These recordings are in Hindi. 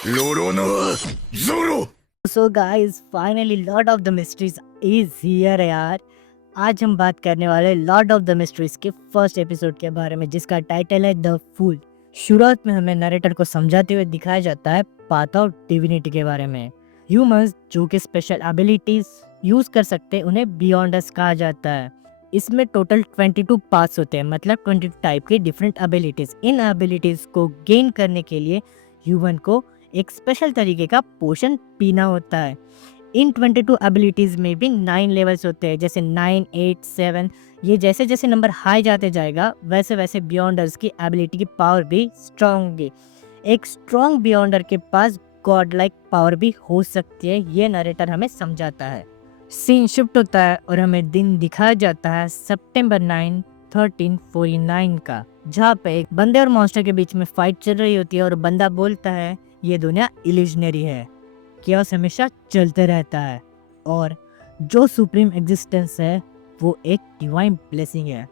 जोरो। So guys finally Lord of the mysteries is here यार। आज हम बात करने वाले लॉर्ड ऑफ द मिस्ट्रीज के फर्स्ट एपिसोड के बारे में, जिसका टाइटल है द फूल। शुरुआत में हमें नरेटर को समझाते हुए दिखाया जाता है पाथ ऑफ डिविनिटी के बारे में। ह्यूमंस जो कि स्पेशल एबिलिटीज यूज कर सकते हैं उन्हें बियॉन्ड अस कहा जाता है। इसमें टोटल 22 पाथ्स होते हैं, मतलब 22 टाइप के डिफरेंट एबिलिटीज। इन एबिलिटीज को गेन करने के लिए ह्यूमन को एक स्पेशल तरीके का पोशन पीना होता है। इन 22 एबिलिटीज में भी 9 लेवल्स होते हैं, जैसे 9, 8, 7। ये जैसे जैसे नंबर हाई जाते जाएगा वैसे वैसे बियॉन्डर्स की एबिलिटी की पावर भी स्ट्रांग होगी। एक स्ट्रांग बियॉन्डर के पास गॉड लाइक पावर भी हो सकती है, ये नरेटर हमें समझाता है। सीन शिफ्ट होता है और हमें दिन दिखाया जाता है सितंबर 9, 1349 का, जहाँ पे एक बंदे और मॉन्स्टर के बीच में फाइट चल रही होती है और बंदा बोलता है ये दुनिया इल्यूजनरी है, chaos हमेशा चलते रहता है और जो सुप्रीम एग्जिस्टेंस है वो एक डिवाइन ब्लेसिंग है।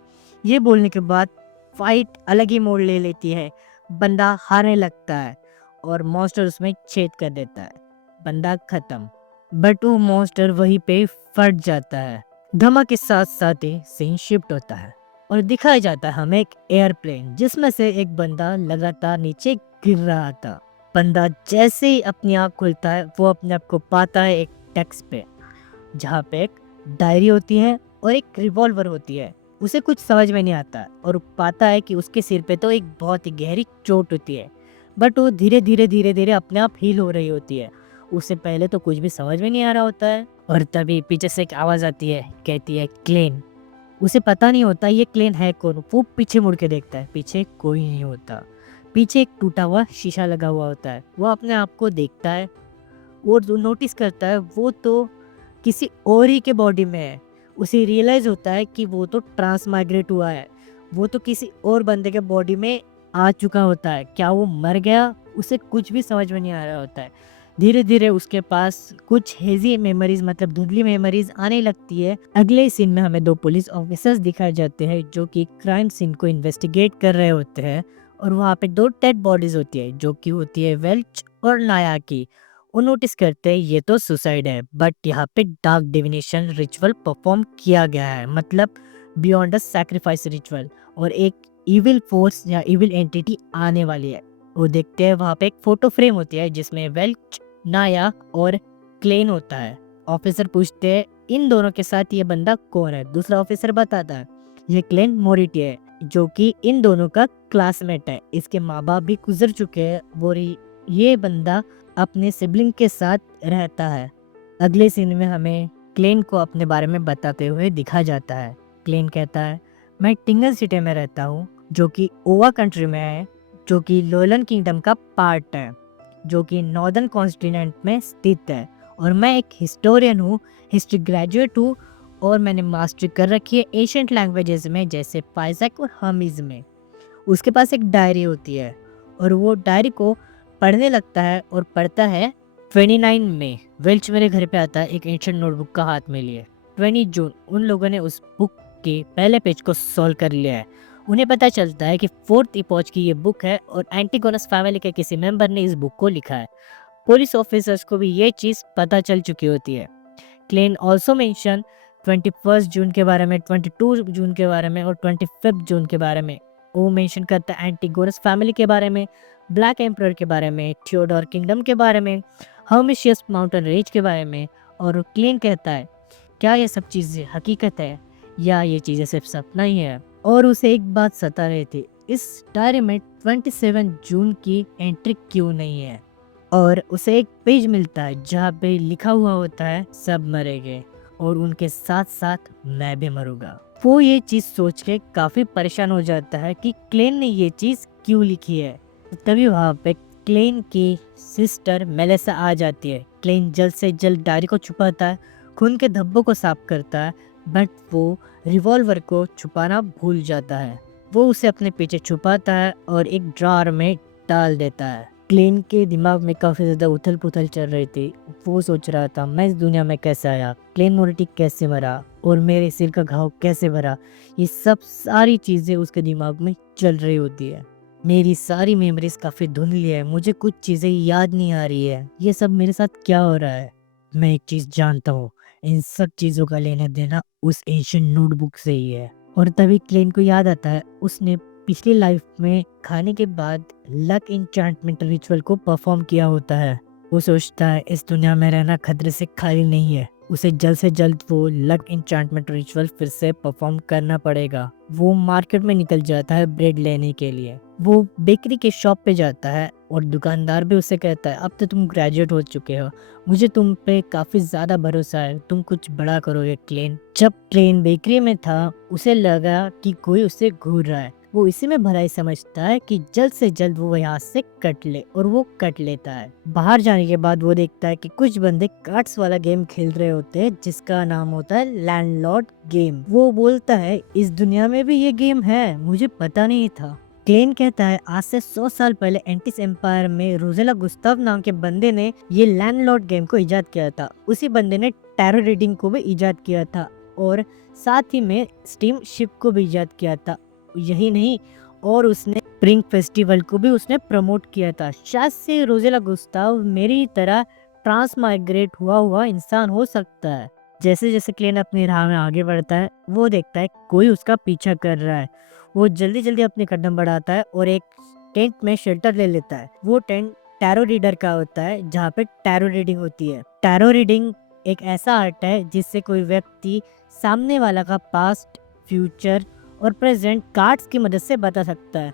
ये बोलने के बाद फाइट अलग ही मोड़ ले लेती है। बंदा हारने लगता है और मॉन्स्टर उसमें छेद कर देता है, बंदा खत्म। बट वो मॉन्स्टर वहीं पे फट जाता है। धमा के साथ साथ ही सीन शिफ्ट होता है और दिखाया जाता है हमें एक एयरप्लेन, जिसमें से एक बंदा लगातार नीचे गिर रहा था। बंदा जैसे ही अपनी आँख खुलता है वो अपने आप को पाता है एक डेस्क पे, जहाँ पे एक डायरी होती है और एक रिवॉल्वर होती है। उसे कुछ समझ में नहीं आता और पाता है कि उसके सिर पे तो एक बहुत ही गहरी चोट होती है, बट वो धीरे धीरे अपने आप हील हो रही होती है। उसे पहले तो कुछ भी समझ में नहीं आ रहा होता है और तभी पीछे से एक आवाज़ आती है, कहती है क्लेन। उसे पता नहीं होता ये क्लेन है कौन। वो पीछे मुड़ के देखता है, पीछे कोई नहीं होता। पीछे एक टूटा हुआ शीशा लगा हुआ होता है। वो अपने आप को देखता है और जो नोटिस करता है वो तो किसी और ही के बॉडी में है। उसे रियलाइज होता है कि वो तो ट्रांसमाइग्रेट हुआ है, वो तो किसी और बंदे के बॉडी में आ चुका होता है। क्या वो मर गया? उसे कुछ भी समझ में नहीं आ रहा होता है। धीरे धीरे उसके पास कुछ हेजी मेमोरीज, मतलब धुंधली मेमोरीज आने लगती है। अगले सीन में हमें 2 पुलिस ऑफिसर्स दिखाए जाते हैं जो कि क्राइम सीन को इन्वेस्टिगेट कर रहे होते हैं और वहाँ पे 2 डेड बॉडीज होती है जो कि होती है वेल्च और नाया की। वो नोटिस करते हैं ये तो सुसाइड है, बट यहाँ पे डार्क डिविनेशन रिचुअल परफॉर्म किया गया है, मतलब बियॉन्ड द सैक्रिफाइस रिचुअल, और एक इविल फोर्स या इविल एंटिटी आने वाली है। वो देखते हैं वहाँ पे एक फोटो फ्रेम होती है जिसमें वेल्च, नाया और क्लेन होता है। ऑफिसर पूछते हैं इन दोनों के साथ ये बंदा कौन है। दूसरा ऑफिसर बताता है ये क्लेन मोरिटी है, जो कि इन दोनों का क्लासमेट है। इसके माँ बाप भी गुजर चुके हैं और ये बंदा अपने सिबलिंग के साथ रहता है। अगले सीन में हमें क्लेन को अपने बारे में बताते हुए दिखा जाता है। क्लेन कहता है मैं टिंगल सिटी में रहता हूँ, जो कि ओवा कंट्री में है, जो कि लोयलन किंगडम का पार्ट है, जो कि नॉर्दर्न कॉन्टिनेंट में स्थित है। और मैं एक हिस्टोरियन हूँ, हिस्ट्री ग्रेजुएट हूँ और मैंने मास्टरी कर रखी है एशियंट लैंग्वेजेस में, जैसे पाइजैक और हमीज में। उसके पास एक डायरी होती है और वो डायरी को पढ़ने लगता है और पढ़ता है 29 में वेल्च मेरे घर पे आता है एक एंशिएंट नोटबुक का हाथ में लिए। 20 जून उन लोगों ने उस बुक के पहले पेज को सॉल्व कर लिया है। उन्हें पता चलता है कि 4th इपॉच की ये बुक है और एंटिगोनस फैमिली के किसी मेंबर ने इस बुक को लिखा है। पुलिस ऑफिसर्स को भी ये चीज़ पता चल चुकी होती है। क्लेन ऑल्सो मेंशन 21 जून के बारे में, 22 जून के बारे में और 25 जून के बारे में। वो मेंशन करता है एंटिगोनस फैमिली के बारे में, ब्लैक एम्परर के बारे में, थियोडोर किंगडम के बारे में, हर्मिशियस माउंटेन रेंज के बारे में। और क्लेन कहता है क्या ये सब चीज़ें हकीकत है या ये चीज़ें सिर्फ सपना ही है। और उसे एक बात सता रही थी, इस डायरी में 27 जून की एंट्री क्यों नहीं है। और उसे एक पेज मिलता है जहाँ पे लिखा हुआ होता है सब मरेंगे और उनके साथ साथ मैं भी मरूंगा। वो ये चीज़ सोच के काफ़ी परेशान हो जाता है कि क्लेन ने ये चीज़ क्यों लिखी है। तभी वहाँ पे क्लेन की सिस्टर मेलेसा आ जाती है। क्लेन जल्द से जल्द डायरी को छुपाता है, खून के धब्बों को साफ करता है, बट वो रिवॉल्वर को छुपाना भूल जाता है। वो उसे अपने पीछे छुपाता है और एक ड्रॉअर में डाल देता है। क्लेन के दिमाग में काफ़ी ज़्यादा उथल पुथल चल रही थी। वो सोच रहा था मैं इस दुनिया में कैसे आया, क्लेन मोरिटी कैसे मरा और मेरे सिर का घाव कैसे भरा। ये सब सारी चीज़ें उसके दिमाग में चल रही होती है। मेरी सारी मेमोरीज काफी धुंधली है, मुझे कुछ चीजें याद नहीं आ रही है, ये सब मेरे साथ क्या हो रहा है। मैं एक चीज जानता हूँ, इन सब चीजों का लेना देना उस एंशिएंट नोटबुक से ही है। और तभी क्लेन को याद आता है उसने पिछली लाइफ में खाने के बाद लक इंचांटमेंट रिचुअल को परफॉर्म किया होता है। वो सोचता है इस दुनिया में रहना खतरे से खाली नहीं है, उसे जल्द से जल्द वो लक इंचांटमेंट रिचुअल फिर से परफॉर्म करना पड़ेगा। वो मार्केट में निकल जाता है ब्रेड लेने के लिए। वो बेकरी के शॉप पे जाता है और दुकानदार भी उसे कहता है अब तो तुम ग्रेजुएट हो चुके हो, मुझे तुम पे काफी ज्यादा भरोसा है, तुम कुछ बड़ा करोगे क्लेन। जब क्लेन बेकरी में था उसे लगा कि कोई उसे घूर रहा है। वो इसी में भलाई समझता है कि जल्द से जल्द वो यहाँ से कट ले, और वो कट लेता है। बाहर जाने के बाद वो देखता है कि कुछ बंदे कार्ड्स वाला गेम खेल रहे होते हैं जिसका नाम होता है लैंडलॉर्ड गेम। वो बोलता है इस दुनिया में भी ये गेम है, मुझे पता नहीं था। क्लेन कहता है आज से 100 साल पहले एंटिस एम्पायर में रोजेला गुस्ताव नाम के बंदे ने ये लैंडलॉर्ड गेम को इजाद किया था। उसी बंदे ने टैरो रीडिंग को भी इजाद किया था और साथ ही में स्टीम शिप को भी इजाद किया था। यही नहीं, और उसने स्प्रिंग फेस्टिवल को भी उसने प्रमोट किया था। शायद से रोजेला गुस्ताव मेरी तरह ट्रांस माइग्रेट हुआ इंसान हो सकता है। जैसे जैसे क्लेन अपनी राह में आगे बढ़ता है वो देखता है कोई उसका पीछा कर रहा है। वो जल्दी जल्दी अपने कदम बढ़ाता है और एक टेंट में शेल्टर ले लेता है। वो टेंट टैरो रीडर का होता है जहाँ पे टैरो रीडिंग होती है। टैरो रीडिंग एक ऐसा आर्ट है जिससे कोई व्यक्ति सामने वाला का पास्ट, फ्यूचर और प्रेजेंट कार्ड्स की मदद से बता सकता है।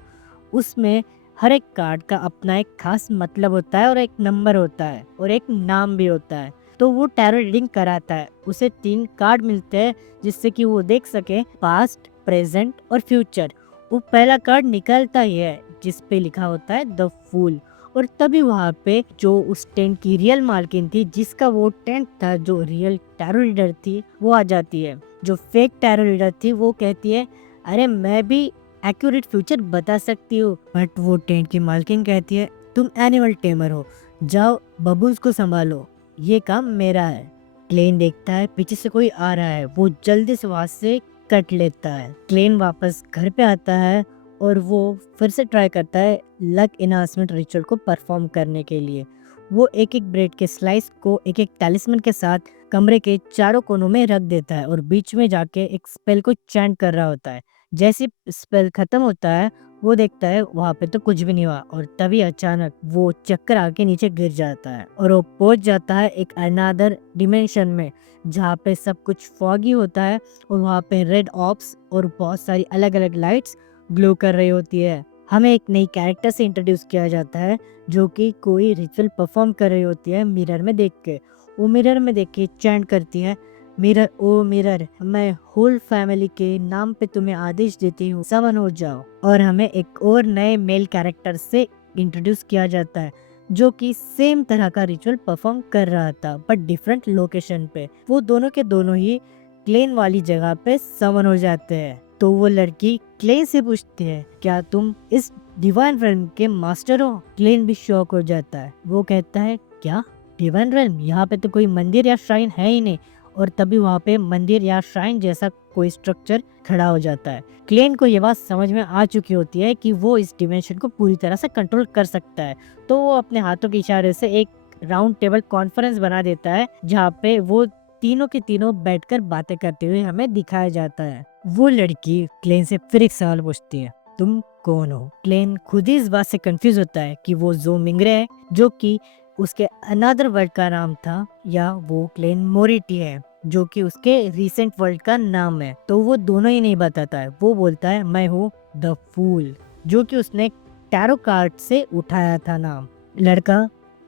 उसमें हर एक कार्ड का अपना एक खास मतलब होता है और एक नंबर होता है और एक नाम भी होता है। तो वो टैरो रीडिंग कराता है। उसे 3 कार्ड मिलते हैं जिससे कि वो देख सके पास्ट, प्रेजेंट और फ्यूचर। वो पहला कार्ड निकलता ही है जिस पे लिखा होता है द फूल। और तभी वहाँ पे जो उस टेंट की रियल मालकिन थी, जिसका वो टेंट था, जो रियल टैरो रीडर थी, वो आ जाती है। जो फेक टैरो रीडर थी वो कहती है अरे मैं भी एक्यूरेट फ्यूचर बता सकती हूँ। बट वो टेंट की मालकिन कहती है तुम एनिमल टेमर हो, जाओ बबूल्स को संभालो, ये काम मेरा है। क्लेन देखता है पीछे से कोई आ रहा है, वो जल्दी से वहां से कट लेता है। क्लेन वापस घर पे आता है और वो फिर से ट्राई करता है लक इनहांसमेंट रिचुअल को परफॉर्म करने के लिए। वो एक एक ब्रेड के स्लाइस को एक एक टैलिस्मैन के साथ कमरे के चारों कोनों में रख देता है और बीच में जाके एक स्पेल को चैंट कर रहा होता है। जैसे स्पेल खत्म होता है वो देखता है वहाँ पे तो कुछ भी नहीं हुआ, और तभी अचानक वो चक्कर आके नीचे गिर जाता है और वो पहुंच जाता है एक अनदर डिमेंशन में जहाँ पे सब कुछ फॉगी होता है और वहाँ पे रेड ऑप्स और बहुत सारी अलग अलग लाइट्स ग्लो कर रही होती है। हमें एक नई कैरेक्टर से इंट्रोड्यूस किया जाता है जो कि कोई रिचुअल परफॉर्म कर रही होती है मिरर में देख के। वो मिरर में देख के चैंट करती है मिरर ओ मिरर, मैं होल फैमिली के नाम पे तुम्हें आदेश देती हूँ, समन हो जाओ। और हमें एक और नए मेल कैरेक्टर से इंट्रोड्यूस किया जाता है जो कि सेम तरह का रिचुअल परफॉर्म कर रहा था बट डिफरेंट लोकेशन पे। वो दोनों के दोनों ही क्लेन वाली जगह पे समन हो जाते हैं। तो वो लड़की क्लेन से पूछती है क्या तुम इस डिवाइन रेल्म के मास्टर हो? क्लेन भी शॉक हो जाता है। वो कहता है क्या डिवाइन रेल्म? यहाँ पे तो कोई मंदिर या श्राइन है ही नहीं। और तभी वहाँ पे मंदिर या श्राइन जैसा कोई स्ट्रक्चर खड़ा हो जाता है। क्लेन को ये बात समझ में आ चुकी होती है कि वो इस डिमेंशन को पूरी तरह से कंट्रोल कर सकता है। तो वो अपने हाथों के इशारे से एक राउंड टेबल कॉन्फ्रेंस बना देता है जहाँ पे वो तीनों के तीनों बैठकर बातें करते हुए हमें दिखाया जाता है। वो लड़की क्लेन से फिर एक सवाल पूछती है तुम कौन हो? क्लेन खुद ही इस बात से कंफ्यूज होता है कि वो जो मिंगरे है जो कि उसके अनदर वर्ल्ड का नाम था, या वो क्लेन मोरिटी है जो कि उसके रिसेंट वर्ल्ड का नाम है। तो वो दोनों ही नहीं बताता है। वो बोलता है मैं हूँ द फूल, जो कि उसने टैरो कार्ड से उठाया था नाम। लड़का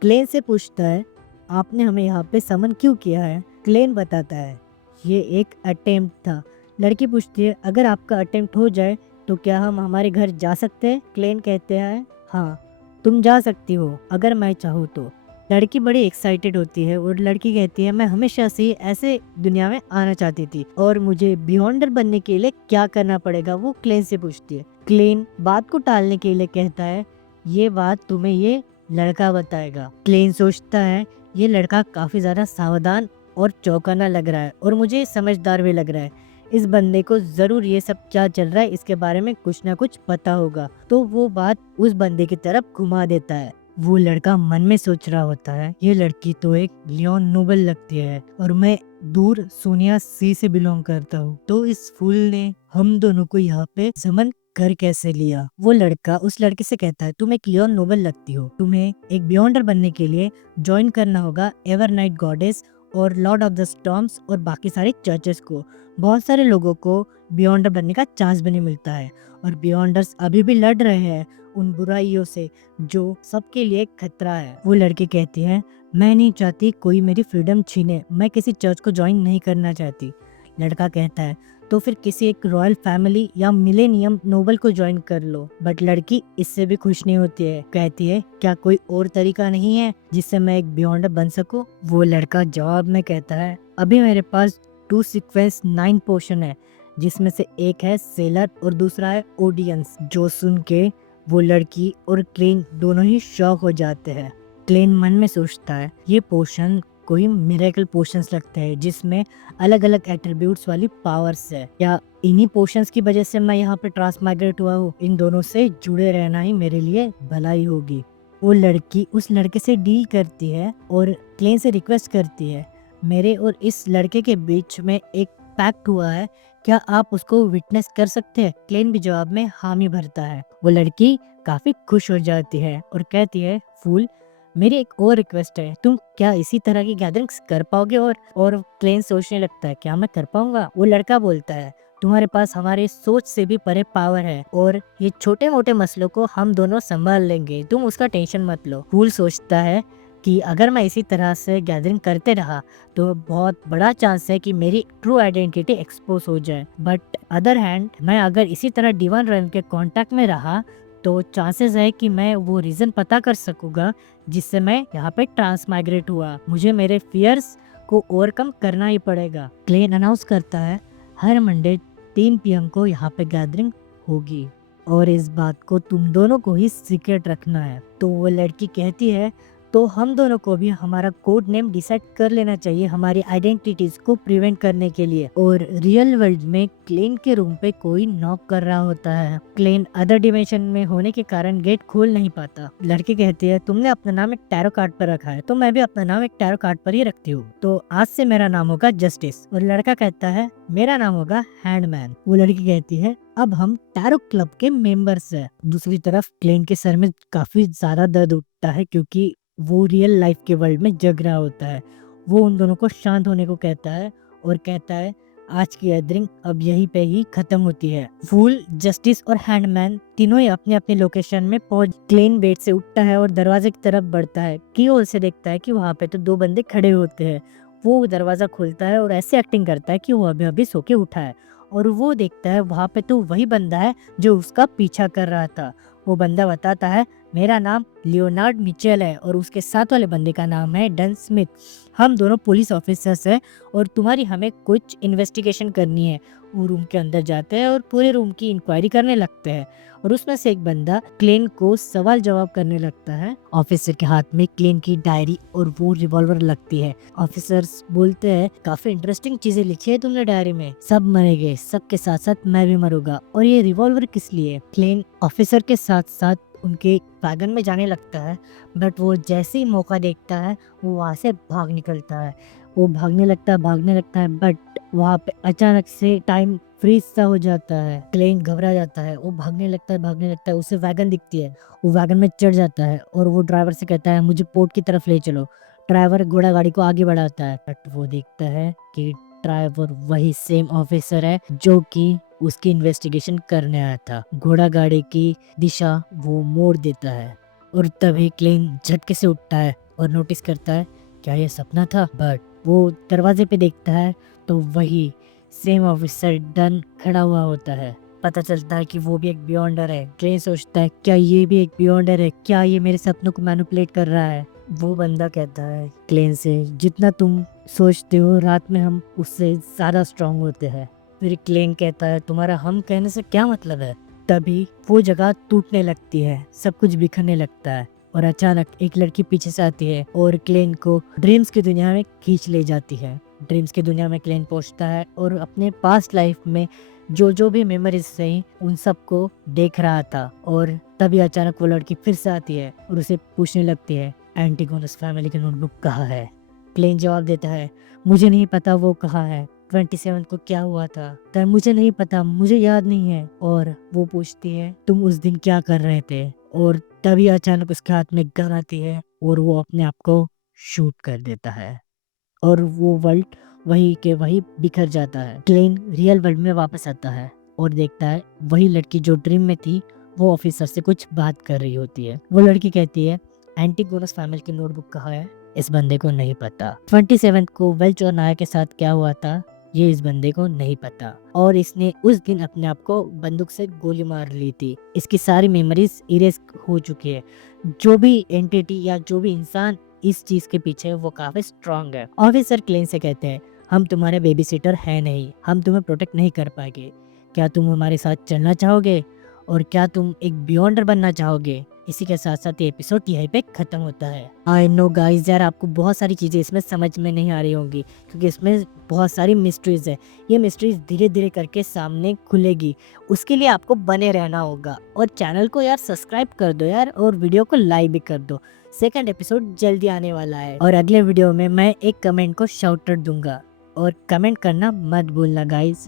क्लेन से पूछता है आपने हमें यहाँ पे समन क्यों किया है? क्लेन बताता है ये एक अटेम्प्ट था। लड़की पूछती है अगर आपका अटेम्प्ट हो जाए तो क्या हम हमारे घर जा सकते हैं? क्लेन कहते हैं हाँ तुम जा सकती हो अगर मैं चाहूँ तो। लड़की बड़ी एक्साइटेड होती है और लड़की कहती है मैं हमेशा से ऐसे दुनिया में आना चाहती थी और मुझे बियॉन्डर बनने के लिए क्या करना पड़ेगा? वो क्लेन से पूछती है। क्लेन बात को टालने के लिए कहता है ये बात तुम्हें ये लड़का बताएगा। क्लेन सोचता है ये लड़का काफी ज्यादा सावधान और चौकन्ना लग रहा है और मुझे समझदार भी लग रहा है। इस बंदे को जरूर ये सब क्या चल रहा है इसके बारे में कुछ ना कुछ पता होगा। तो वो बात उस बंदे की तरफ घुमा देता है। वो लड़का मन में सोच रहा होता है, ये लड़की तो एक लियोन नोबल लगती है और मैं दूर सोनिया सी से बिलोंग करता हूँ, तो इस फूल ने हम दोनों को यहाँ पे समन कर कैसे लिया। वो लड़का उस लड़के से कहता है, तुम एक लियोन नोबल लगती हो, तुम्हें एक बियॉन्डर बनने के लिए ज्वाइन करना होगा एवरनाइट गॉडेस और लॉर्ड ऑफ द स्टॉर्म्स और बाकी सारे चर्चेस को। बहुत सारे लोगों को बियॉन्डर बनने का चांस भी नहीं मिलता है और बियॉन्डर्स अभी भी लड़ रहे हैं उन बुराइयों से जो सबके लिए खतरा है। वो लड़की कहती है, मैं नहीं चाहती कोई मेरी फ्रीडम छीने, मैं किसी चर्च को ज्वाइन नहीं करना चाहती। लड़का कहता है, तो फिर किसी एक रॉयल फैमिली या मिलेनियम नोबल को ज्वाइन कर लो। बट लड़की इससे भी खुश नहीं होती है, कहती है, क्या कोई और तरीका नहीं है जिससे मैं एक बियॉन्डर बन सकूं? वो लड़का जवाब में कहता है, अभी मेरे पास 2 सीक्वेंस 9 पोशन है, जिसमें से एक है सेलर और दूसरा है ऑडियंस। जो सुन के वो लड़की और क्लेन दोनों ही शॉक हो जाते हैं। क्लेन मन में सोचता है, ये पोशन कोई मिरेकल पोशंस लगते हैं जिसमें अलग अलग एट्रीब्यूट्स वाली पावर्स है। या इन्हीं पोशंस की वजह से मैं यहाँ पे ट्रांसमाइग्रेट हुआ हूँ, इन दोनों से जुड़े रहना ही मेरे लिए भलाई होगी। वो लड़की उस लड़के से डील करती है और क्लेन से रिक्वेस्ट करती है, मेरे और इस लड़के के बीच में एक पैक्ट हुआ है, क्या आप उसको विटनेस कर सकते हैं? क्लेन भी जवाब में हामी भरता है। वो लड़की काफी खुश हो जाती है और कहती है, फूल मेरी एक और रिक्वेस्ट है, तुम क्या इसी तरह की गैदरिंग्स कर पाओगे? और क्लेन सोचने लगता है, क्या मैं कर पाऊंगा? वो लड़का बोलता है, तुम्हारे पास हमारे सोच से भी परे पावर है और ये छोटे मोटे मसलों को हम दोनों संभाल लेंगे, तुम उसका टेंशन मत लो। फूल सोचता है कि अगर मैं इसी तरह से गैदरिंग करते रहा तो बहुत बड़ा चांस है कि मेरी ट्रू आइडेंटिटी एक्सपोज हो जाए। बट अदर हैंड मैं अगर इसी तरह डिवाइन रन के कांटेक्ट में रहा तो चांसेस है कि मैं वो रीजन पता कर सकूंगा जिससे मैं यहाँ पे ट्रांसमाइग्रेट हुआ। मुझे मेरे फियर्स को ओवरकम करना ही पड़ेगा। क्लेन अनाउंस करता है, हर मंडे 3 PM को यहाँ पे गैदरिंग होगी और इस बात को तुम दोनों को ही सीक्रेट रखना है। तो वो लड़की कहती है, तो हम दोनों को भी हमारा कोड नेम डिसाइड कर लेना चाहिए हमारी आइडेंटिटीज को प्रिवेंट करने के लिए। और रियल वर्ल्ड में क्लेन के रूम पे कोई नॉक कर रहा होता है। क्लेन अदर डिमेंशन में होने के कारण गेट खोल नहीं पाता। लड़की कहती है, तुमने अपना नाम एक टैरो कार्ड पर रखा है, तो मैं भी अपना नाम एक टैरो कार्ड पर ही रखती हूँ, तो आज से मेरा नाम होगा जस्टिस। और लड़का कहता है, मेरा नाम होगा हैंडमैन। वो लड़की कहती है, अब हम टैरो क्लब के मेंबर्स हैं। दूसरी तरफ क्लेन के सर में काफी ज्यादा दर्द उठता है क्योंकि वो रियल लाइफ के वर्ल्ड में जग रहा होता है। वो उन दोनों को शांत होने को कहता है और कहता है, आज की गैदरिंग अब यहीं पे ही खत्म होती है। फूल, जस्टिस और हैंडमैन तीनों ही अपने अपने लोकेशन में पहुंच क्लेन बेड से उठता है और दरवाजे की तरफ बढ़ता है। की होल से देखता है कि वहाँ पे तो 2 बंदे खड़े होते हैं। वो दरवाजा खोलता है और ऐसे एक्टिंग करता है कि वो अभी अभी सो के उठा है और वो देखता है वहाँ पे तो वही बंदा है जो उसका पीछा कर रहा था। वो बंदा बताता है, मेरा नाम लियोनार्ड मिचेल है और उसके साथ वाले बंदे का नाम है डन स्मिथ। हम दोनों पुलिस ऑफिसर्स हैं और तुम्हारी हमें कुछ इन्वेस्टिगेशन करनी है। वो रूम के अंदर जाते हैं और पूरे रूम की इंक्वायरी करने लगते हैं और उसमें से एक बंदा क्लेन को सवाल जवाब करने लगता है। ऑफिसर के हाथ में क्लेन की डायरी और वो रिवॉल्वर लगती है। ऑफिसर्स बोलते हैं, काफी इंटरेस्टिंग चीजें लिखी है तुमने डायरी में, सब मरेंगे, सबके साथ साथ मैं भी मरूंगा, और ये रिवॉल्वर किस लिए? क्लेन ऑफिसर के साथ साथ उनके वैगन में जाने लगता है, बट वो जैसे ही मौका देखता है वो वहाँ से भाग निकलता है। वो भागने लगता है बट वहाँ पे अचानक से टाइम फ्रीज सा हो जाता है। क्लेन घबरा जाता है, वो भागने लगता है, उसे वैगन दिखती है, वो वैगन में चढ़ जाता है और वो ड्राइवर से कहता है, मुझे पोर्ट की तरफ ले चलो। ड्राइवर घोड़ा गाड़ी को आगे बढ़ाता है बट वो देखता है कि ड्राइवर वही सेम ऑफिसर है जो कि उसकी इन्वेस्टिगेशन करने आया था। घोड़ा गाड़ी की दिशा वो मोड़ देता है और तभी क्लेन झटके से उठता है और नोटिस करता है, क्या ये सपना था? बट वो दरवाजे पे देखता है तो वही सेम ऑफिसर डन खड़ा हुआ होता है। पता चलता है कि वो भी एक बियॉन्डर है। क्लेन सोचता है, क्या ये भी एक बियॉन्डर है? क्या ये मेरे सपनों को मैनिपुलेट कर रहा है? वो बंदा कहता है क्लेन से, जितना तुम सोचते हो रात में हम उससे ज्यादा स्ट्रांग होते हैं। फिर क्लेन कहता है, तुम्हारा हम कहने से क्या मतलब है? तभी वो जगह टूटने लगती है, सब कुछ बिखरने लगता है और अचानक एक लड़की पीछे से आती है और क्लेन को ड्रीम्स की दुनिया में खींच ले जाती है। ड्रीम्स की दुनिया में क्लेन पहुंचता है और अपने पास्ट लाइफ में जो जो भी मेमोरीज रही उन सबको देख रहा था। और तभी अचानक वो लड़की फिर से आती है और उसे पूछने लगती है एंटीगोनस फैमिली की नोटबुक कहाँ है। क्लेन जवाब देता है मुझे नहीं पता वो कहाँ है, 27 को क्या हुआ था तब मुझे नहीं पता, मुझे याद नहीं है। और वो पूछती है तुम उस दिन क्या कर रहे थे। और तभी अचानक उसके हाथ में गन आती है और वो अपने आप को शूट कर देता है और वो वर्ल्ड वही के वही बिखर जाता है। क्लेन रियल वर्ल्ड में वापस आता है और देखता है वही लड़की जो ड्रीम में थी वो ऑफिसर से कुछ बात कर रही होती है। वो लड़की कहती है एंटीगोनस फैमिली की नोटबुक कहाँ है, इस बंदे को नहीं पता। 27 को वेल्च और नाया के साथ क्या हुआ था ये इस बंदे को नहीं पता और इसने उस दिन अपने आप को बंदूक से गोली मार ली थी। इसकी सारी मेमोरीज इरेज हो चुकी है। जो भी एंटिटी या जो भी इंसान इस चीज के पीछे वो काफी स्ट्रांग है। ऑफिसर क्लेन से कहते हैं हम तुम्हारे बेबी सिटर है नहीं, हम तुम्हें प्रोटेक्ट नहीं कर पाएंगे, क्या तुम हमारे साथ चलना चाहोगे और क्या तुम एक बियॉन्डर बनना चाहोगे। इसी के साथ साथ ये एपिसोड यहीं पे खत्म होता है। आई नो गाइस यार आपको बहुत सारी चीजें इसमें समझ में नहीं आ रही होंगी क्योंकि इसमें बहुत सारी मिस्ट्रीज है। ये मिस्ट्रीज धीरे धीरे करके सामने खुलेगी, उसके लिए आपको बने रहना होगा और चैनल को यार सब्सक्राइब कर दो यार और वीडियो को लाइक भी कर दो। सेकंड एपिसोड जल्दी आने वाला है और अगले वीडियो में मैं एक कमेंट को शाउट आउट दूंगा और कमेंट करना मत भूलना गाइस।